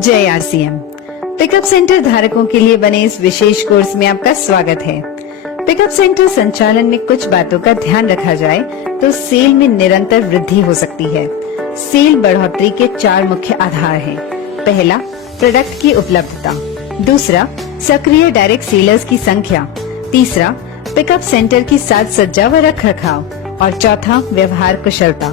जय RCM. Pickup centre धारकों के लिए बने इस विशेष कोर्स में आपका स्वागत है। पिकअप सेंटर संचालन में कुछ बातों का ध्यान रखा जाए तो सेल में निरंतर वृद्धि हो सकती है। सेल बढ़ोतरी के 4 मुख्य आधार हैं। पहला, प्रोडक्ट की उपलब्धता। दूसरा, सक्रिय डायरेक्ट सेलर्स की संख्या। तीसरा, पिकअप सेंटर की साज सज्जा व रख रखाव। और चौथा, व्यवहार कुशलता।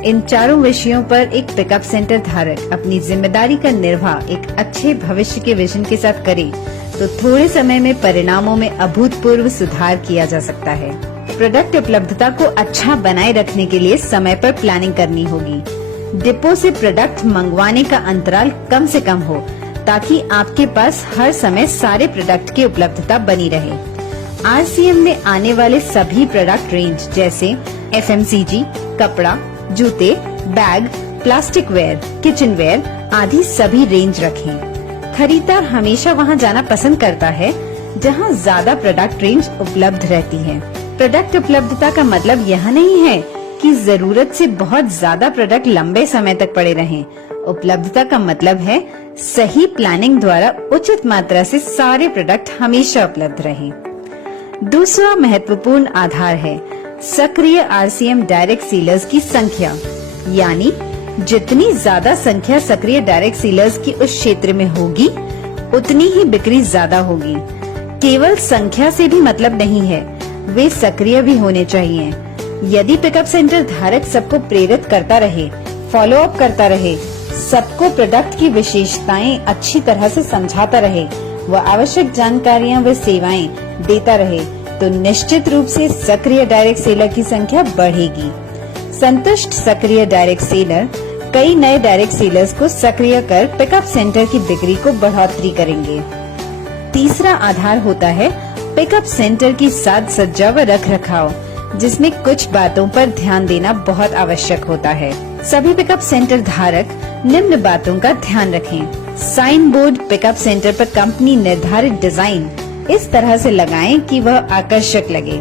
इन चारों विषयों पर एक पिकअप सेंटर धारक अपनी जिम्मेदारी का निर्वाह एक अच्छे भविष्य के विजन के साथ करे तो थोड़े समय में परिणामों में अभूतपूर्व सुधार किया जा सकता है। प्रोडक्ट उपलब्धता को अच्छा बनाए रखने के लिए समय पर प्लानिंग करनी होगी। डिपो से प्रोडक्ट मंगवाने का अंतराल कम से कम हो ताकि आपके पास हर समय सारे प्रोडक्ट की उपलब्धता बनी रहे। आरसीएम में आने वाले सभी प्रोडक्ट रेंज जैसे FMCG, कपड़ा, जूते, bag, plastic ware, kitchen ware आदि सभी रेंज रखें। खरीदार हमेशा वहां जाना पसंद करता है जहां ज्यादा प्रोडक्ट रेंज उपलब्ध रहती है। प्रोडक्ट उपलब्धता का मतलब यह नहीं है कि जरूरत से बहुत ज्यादा प्रोडक्ट लंबे समय तक पड़े रहें। उपलब्धता का मतलब है सही प्लानिंग द्वारा उचित मात्रा से सारे प्रोडक्ट हमेशा उपलब्ध रहें। दूसरा महत्वपूर्ण आधार है सक्रिय आरसीएम डायरेक्ट सेलर्स की संख्या, यानी जितनी ज्यादा संख्या सक्रिय डायरेक्ट सेलर्स की उस क्षेत्र में होगी उतनी ही बिक्री ज्यादा होगी। केवल संख्या से भी मतलब नहीं है, वे सक्रिय भी होने चाहिए। यदि पिकअप सेंटर धारक सबको प्रेरित करता रहे, फॉलो अप करता रहे, सबको प्रोडक्ट की विशेषताएं अच्छी तरह से समझाता रहे व आवश्यक जानकारियां व सेवाएं देता रहे तो निश्चित रूप से सक्रिय डायरेक्ट सेलर की संख्या बढ़ेगी। संतुष्ट सक्रिय डायरेक्ट सेलर कई नए डायरेक्ट सेलर्स को सक्रिय कर पिकअप सेंटर की बिक्री को बढ़ोतरी करेंगे। तीसरा आधार होता है पिकअप सेंटर की साज सज्जा व रख रखाव, जिसमें कुछ बातों पर ध्यान देना बहुत आवश्यक होता है। सभी पिकअप सेंटर धारक निम्न बातों का ध्यान रखें। साइन बोर्ड पिकअप सेंटर पर कंपनी निर्धारित डिजाइन इस तरह से लगाएं कि वह आकर्षक लगे।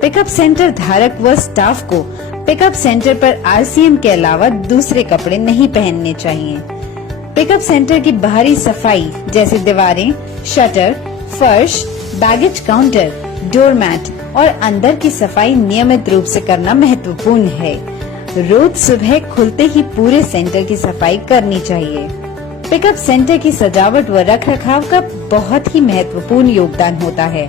पिकअप सेंटर धारक व स्टाफ को पिकअप सेंटर पर आरसीएम के अलावा दूसरे कपड़े नहीं पहनने चाहिए। पिकअप सेंटर की बाहरी सफाई जैसे दीवारें, शटर, फर्श, बैगेज काउंटर, डोरमैट और अंदर की सफाई नियमित रूप से करना महत्वपूर्ण है। रोज सुबह खुलते ही पूरे सेंटर की सफाई करनी चाहिए। पिकअप सेंटर की सजावट व रख रखाव का बहुत ही महत्वपूर्ण योगदान होता है।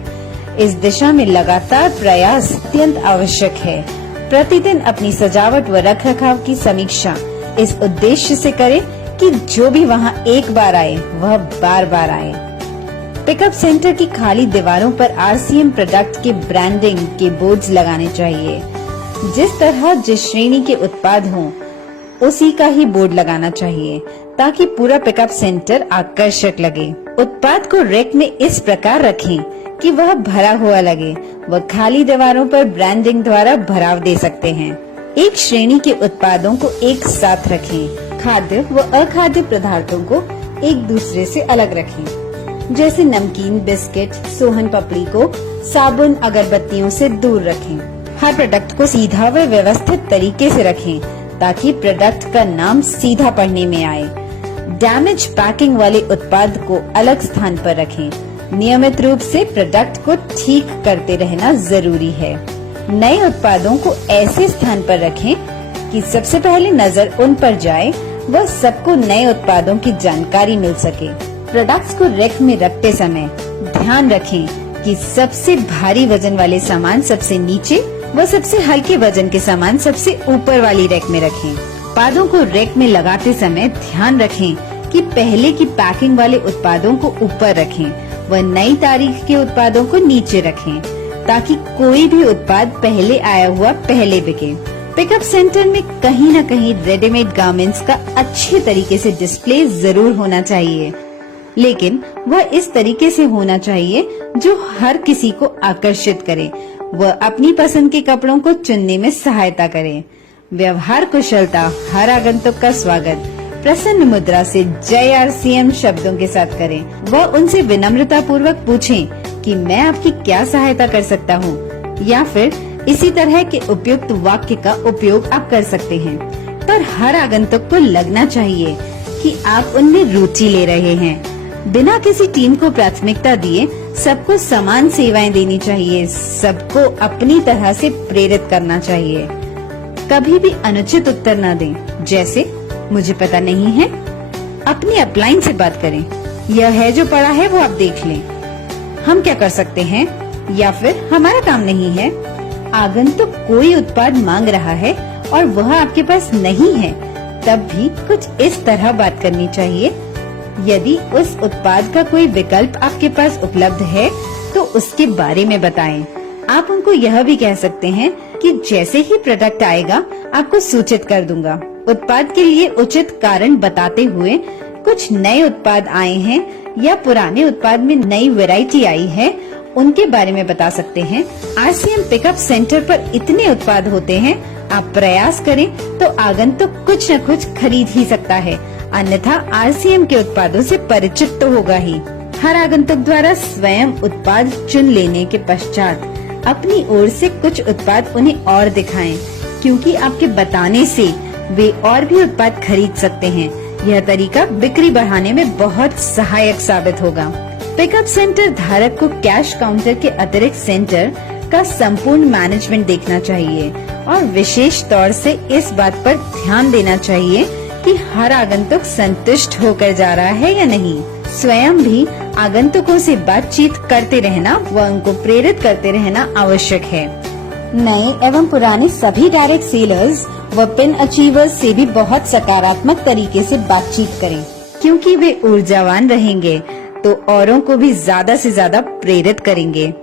इस दिशा में लगातार प्रयास अत्यंत आवश्यक है। प्रतिदिन अपनी सजावट व रख रखाव की समीक्षा इस उद्देश्य से करें कि जो भी वहां एक बार आए वह बार बार आए। पिकअप सेंटर की खाली दीवारों पर आरसीएम प्रोडक्ट के ब्रांडिंग के बोर्ड्स लगाने चाहिए। जिस तरह जिस श्रेणी के उत्पाद हों उसी का ही बोर्ड लगाना चाहिए ताकि पूरा पिकअप सेंटर आकर्षक लगे। उत्पाद को रैक में इस प्रकार रखें कि वह भरा हुआ लगे व खाली दीवारों पर ब्रांडिंग द्वारा भराव दे सकते हैं। एक श्रेणी के उत्पादों को एक साथ रखें। खाद्य व अखाद्य पदार्थों को एक दूसरे से अलग रखें। जैसे नमकीन, बिस्किट, सोहन पपड़ी को साबुन, अगरबत्तियों से दूर रखें। हर प्रोडक्ट को सीधा व व्यवस्थित तरीके से रखें ताकि प्रोडक्ट का नाम सीधा पढ़ने में आए। डैमेज पैकिंग वाले उत्पाद को अलग स्थान पर रखें। नियमित रूप से प्रोडक्ट को ठीक करते रहना जरूरी है। नए उत्पादों को ऐसे स्थान पर रखें कि सबसे पहले नजर उन पर जाए व सबको नए उत्पादों की जानकारी मिल सके। प्रोडक्ट्स को रैक में रखते समय ध्यान रखें कि सबसे भारी वजन वाले सामान सबसे नीचे व सबसे हल्के वजन के सामान सबसे ऊपर वाली रैक में रखें। उत्पादों को रैक में लगाते समय ध्यान रखें कि पहले की पैकिंग वाले उत्पादों को ऊपर रखें व नई तारीख के उत्पादों को नीचे रखें ताकि कोई भी उत्पाद पहले आया हुआ पहले बिके। पिकअप सेंटर में कहीं न कहीं रेडीमेड गारमेंट्स का अच्छे तरीके से डिस्प्ले जरूर होना चाहिए, लेकिन वह इस तरीके से होना चाहिए जो हर किसी को आकर्षित करे व अपनी पसंद के कपड़ों को चुनने में सहायता करे। व्यवहार कुशलता हर आगंतुक का स्वागत प्रसन्न मुद्रा से जय आरसीएम शब्दों के साथ करें व उनसे विनम्रता पूर्वक पूछें कि मैं आपकी क्या सहायता कर सकता हूँ, या फिर इसी तरह के उपयुक्त वाक्य का उपयोग आप कर सकते हैं। पर हर आगंतुक को लगना चाहिए कि आप उनमें रुचि ले रहे हैं। बिना किसी टीम को प्राथमिकता दिए सबको समान सेवाएं देनी चाहिए, सबको अपनी तरह से प्रेरित करना चाहिए। कभी भी अनुचित उत्तर न दें, जैसे मुझे पता नहीं है। अपनी अपलाइन से बात करें, यह है जो पड़ा है वो आप देख लें, हम क्या कर सकते हैं, या फिर हमारा काम नहीं है। आगंतुक कोई उत्पाद मांग रहा है और वह आपके पास नहीं है, तब भी कुछ इस तरह बात करनी चाहिए। यदि उस उत्पाद का कोई विकल्प आपके पास उपलब्ध है तो उसके बारे में बताएं। आप उनको यह भी कह सकते हैं कि जैसे ही प्रोडक्ट आएगा आपको सूचित कर दूंगा। उत्पाद के लिए उचित कारण बताते हुए कुछ नए उत्पाद आए हैं या पुराने उत्पाद में नई वैरायटी आई है, उनके बारे में बता सकते हैं। RCM पिकअप सेंटर पर इतने उत्पाद होते हैं, आप प्रयास करें तो आगंतुक कुछ न कुछ खरीद ही सकता है, अन्यथा RCM के उत्पादों से परिचित तो होगा ही। हर आगंतुक द्वारा स्वयं उत्पाद चुन लेने के पश्चात अपनी ओर से कुछ उत्पाद उन्हें और दिखाएं, क्योंकि आपके बताने से वे और भी उत्पाद खरीद सकते हैं। यह तरीका बिक्री बढ़ाने में बहुत सहायक साबित होगा। पिकअप सेंटर धारक को कैश काउंटर के अतिरिक्त सेंटर का संपूर्ण मैनेजमेंट देखना चाहिए और विशेष तौर से इस बात पर ध्यान देना चाहिए कि हर आगंतुक संतुष्ट होकर जा रहा है या नहीं। स्वयं भी आगंतुकों से बातचीत करते रहना व उनको प्रेरित करते रहना आवश्यक है। नए एवं पुराने सभी डायरेक्ट सेलर्स व पिन अचीवर्स से भी बहुत सकारात्मक तरीके से बातचीत करें, क्योंकि वे ऊर्जावान रहेंगे तो औरों को भी ज्यादा से ज्यादा प्रेरित करेंगे।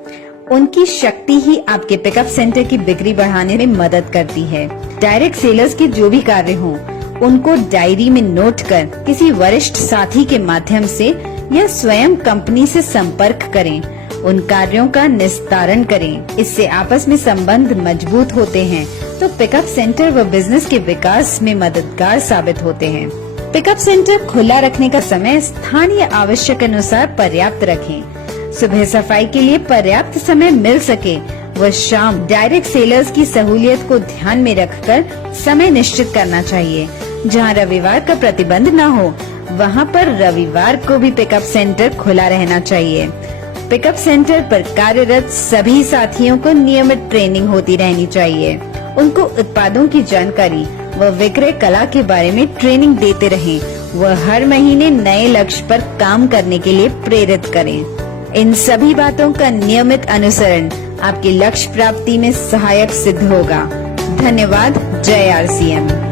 उनकी शक्ति ही आपके पिकअप सेंटर की बिक्री बढ़ाने में मदद करती है। डायरेक्ट सेलर्स के जो भी कार्य हों, उनको डायरी में नोट कर किसी वरिष्ठ साथी के माध्यम से या स्वयं कंपनी से संपर्क करें। उन कार्यों का निस्तारण करें। इससे आपस में संबंध मजबूत होते हैं तो पिकअप सेंटर व बिजनेस के विकास में मददगार साबित होते हैं। पिकअप सेंटर खुला रखने का समय स्थानीय आवश्यक अनुसार पर्याप्त रखें। सुबह सफाई के लिए पर्याप्त समय मिल सके व शाम डायरेक्ट सेलर्स की सहूलियत को ध्यान में रखकर समय निश्चित करना चाहिए। जहां रविवार का प्रतिबंध न हो, वहां पर रविवार को भी पिकअप सेंटर खुला रहना चाहिए। पिकअप सेंटर पर कार्यरत सभी साथियों को नियमित ट्रेनिंग होती रहनी चाहिए। उनको उत्पादों की जानकारी व विक्रय कला के बारे में ट्रेनिंग देते रहें व हर महीने नए लक्ष्य पर काम करने के लिए प्रेरित करें। इन सभी बातों का नियमित अनुसरण आपके लक्ष्य प्राप्ति में सहायक सिद्ध होगा। धन्यवाद। जय RCM।